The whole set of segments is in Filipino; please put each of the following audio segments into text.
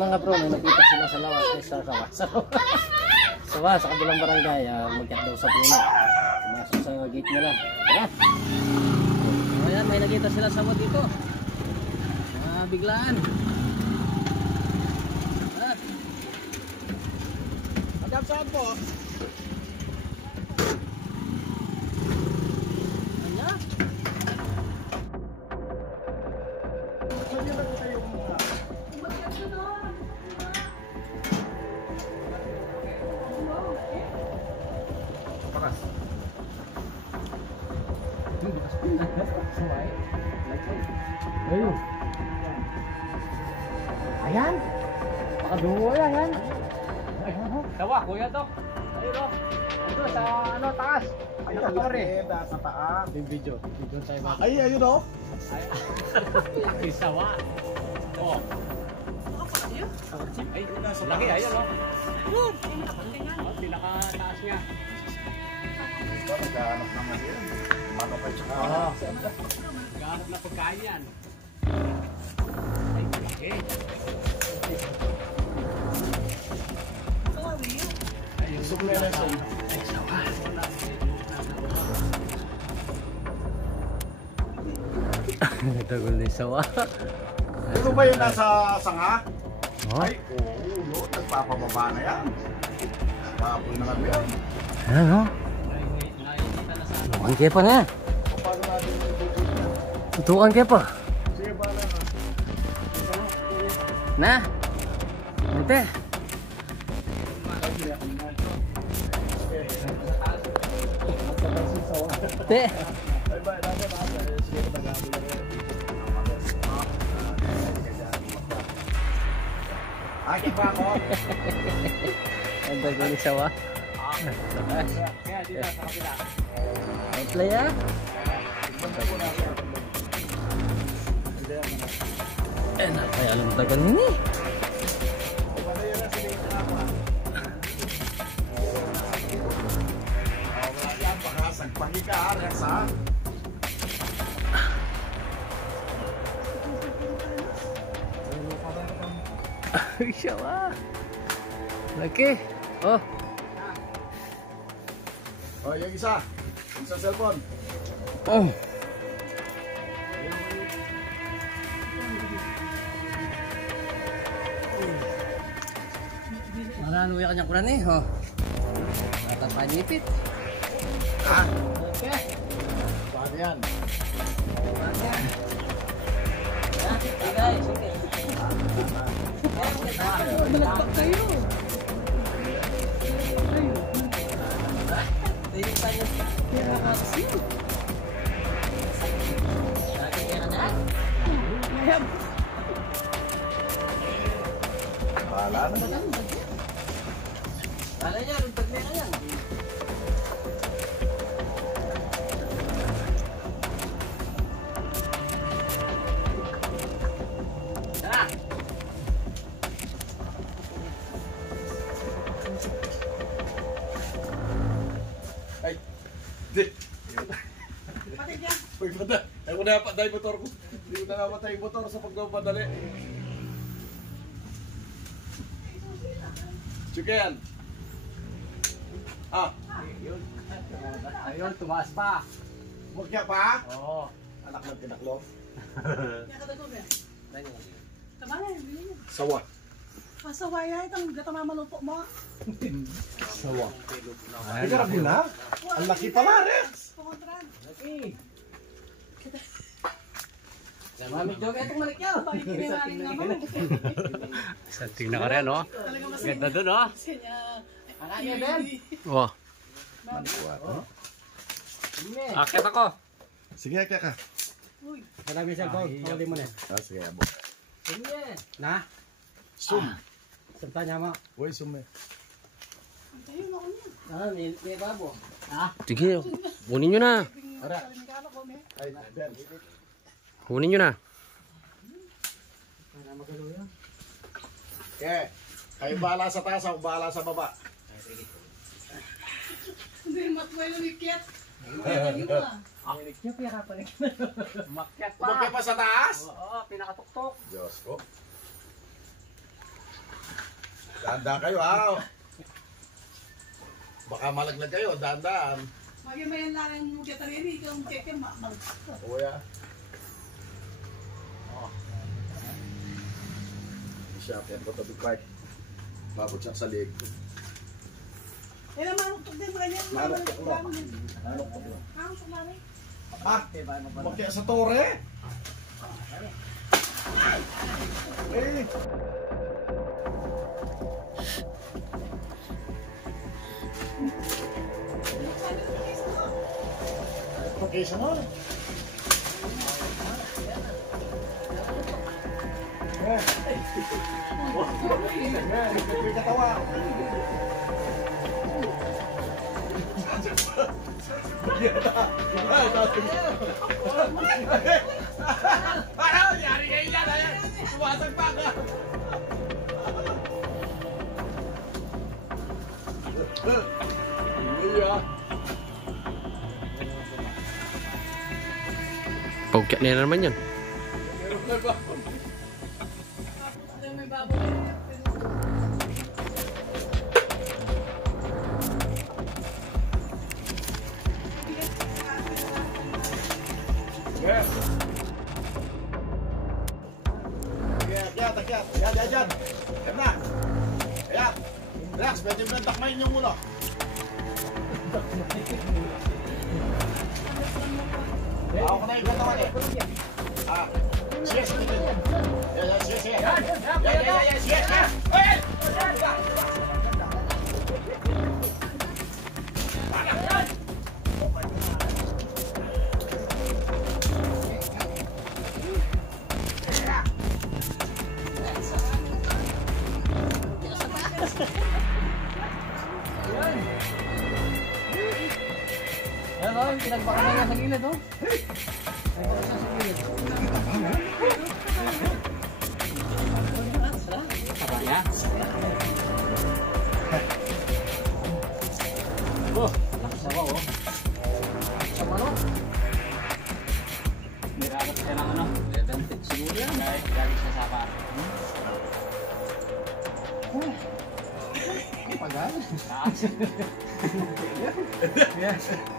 mga bro, may nakita sila sa lawas, sa kabilang barangay, magkat daw sa puno. Pumasok sa gate nila. Tara! Ayan, may nakita sila sa dito. Biglaan. Madam, saan po? Ano? Pakas. Ayun. Ayan. Pakadungo yan. Tawa, kuya to. Ayun o. Ito sa taas. Ay, nakakore. Sa taas. Yung video tayo ba? Ay, ayun o. Ay, sawa. Oh. Ay, laki, ayun o. Pinaka-taas niya. Naghahanap naman yun. Manok at saka. Naghahanap na pagkain yan. Ay, laki. Sumle na siya. Ay, sawa. Nagtagol na yung sawa. Ano ba yun nasa sanga? Oh? Ay, oo. Nagpapababa na yan. Papoy na kami yan. Ayan o. Tutukan kayo pa na. Paano natin itutuloy yan? Tutukan kayo pa. Sige, pala na. Na. Ante. Te. Ay, ba, dapat natin. Sige, magabi na rin. Aki pa ako. Ang dago ni sawa. Kaya dito sa kapila. Ay, play ah. Ay, alam tagal ni. Ay, sawa. Laki. Oh. Oh, yung isa. Yung sa cellphone. Oh. Marano yung kanyang kuran eh. Oh. Natapanipit. Ah, Okay. paano yan? Guys, okay. Malagpak kayo. Hindi pa niya. Kaya kasi. Lagi kaya na. Bahala na. Wala niya, luntag na yan. Tara! Ay, di. Uy, bata. Ay, ko na napatay motor ko. Hindi ko na napatay motor sa pagpapadali. Chuka yan. Ah, Ayun, tumaas pa. magkya pa? Oo. Anak ng tinaklong. Sawa. Sawa. Pasawaya itong gatama malupo mo. Sawa. Ay, grabe na. Ang laki pala, Rex. Pumontran. Okay. Mami Jog, itong malik niya. Bakit kiniwaring naman? Tingnan ka rin, no? Talaga mas Ganda doon, no? kanya. Marami din. Oh. Akit ako. Sige, kaya ka. Uy, Marami cellphone. Huli mo na. Ah, sige, abo. Sige. Na? Zoom. Santa niya mo. Uy, zoom eh. antayin mo ko niya. May babo. Sige, kunin nyo na. Ara. Kalingkano ko, me. Ay, Ben. Kunin nyo na. Okay. Kayo bahala sa taas, ako bahala sa baba. Hindi matway na likyat. Hindi mo ah. Umakyat pa. Umakyat pa sa taas? Oo, pinakatuktok. Diyos ko. Daan kayo, ha? Baka malaglag kayo, daan. Maging lang yung kita rin, ikaw ang keke makmal. Kuya. Siya, yan ko tabi Clark. Babot siya sa leg. Eh naman, din ba yan? Manok po. Ah, Makya sa tore? Eh. Okay, sama. Katawa. Parang yari kayo yan. Sumasag pa ka. Pagkat nila naman yun. may baboy. Yes. Akyat. Yan. Yan na. Ayan. Relax, pwede mo takmayin yung ulo. Ako ko na yung katawan eh. Yes. Yan o, pinagpakanan niya sa gilid o. Saraya. Oh, sabaw o. Sama no? Niragot siya ng ano? Levented siguro yan. Galing siya sa pa. Pagal?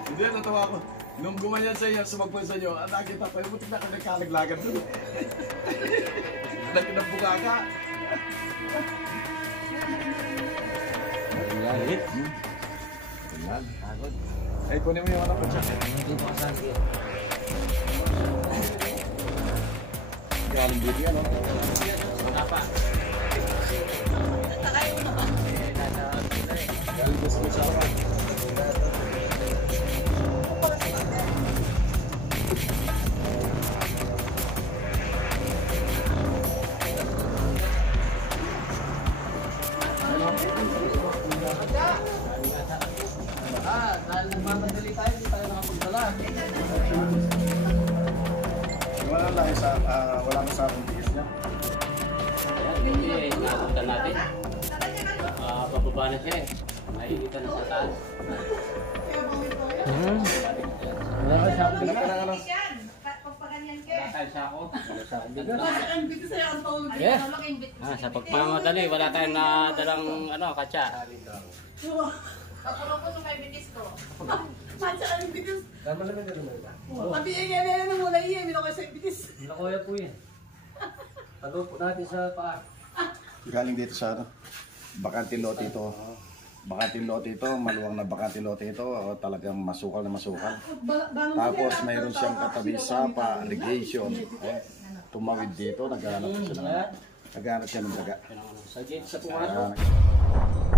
Hindi, natawa ko. Nung gumanyan sa iyo, sumagpon sa inyo, nakita pa yung butik na nagkalaglagan doon. Nagkinabuka ka. Galit. Ayan. Ay, kunin mo yung anak ko siya. Hindi ko kasabi. Galing dito yan, no? Wala pa. Galing dito sa akin. Dahil nagmamadali tayo, hindi tayo nakapagdala. Wala na sa akong tiis niya. Hindi, napunta natin. Pababa na siya eh. Makikita na sa taas. Wala ka siya ako bigas. Wala tayo siya ako. Wala siya ako bigas. Ang bitis sa'yo ang tawag. Yeah. Sa pagmamadali, wala tayong nadalang katsa. Matcha ang bitis. Tama naman yung naman. Sabi nga na mula iya, may nakuha sa bitis. Nakuya po yan. Tago po natin sa paa. Galing dito sa ano? Bakanting lote ito. Bakanting lote ito, maluwang na bakanting lote ito. Talagang masukal na masukal. Tapos mayroon siyang katabi sapa, allegation. Tumawid dito, naghahanap siya ng daga. Sa gate sa pumato. Ayan.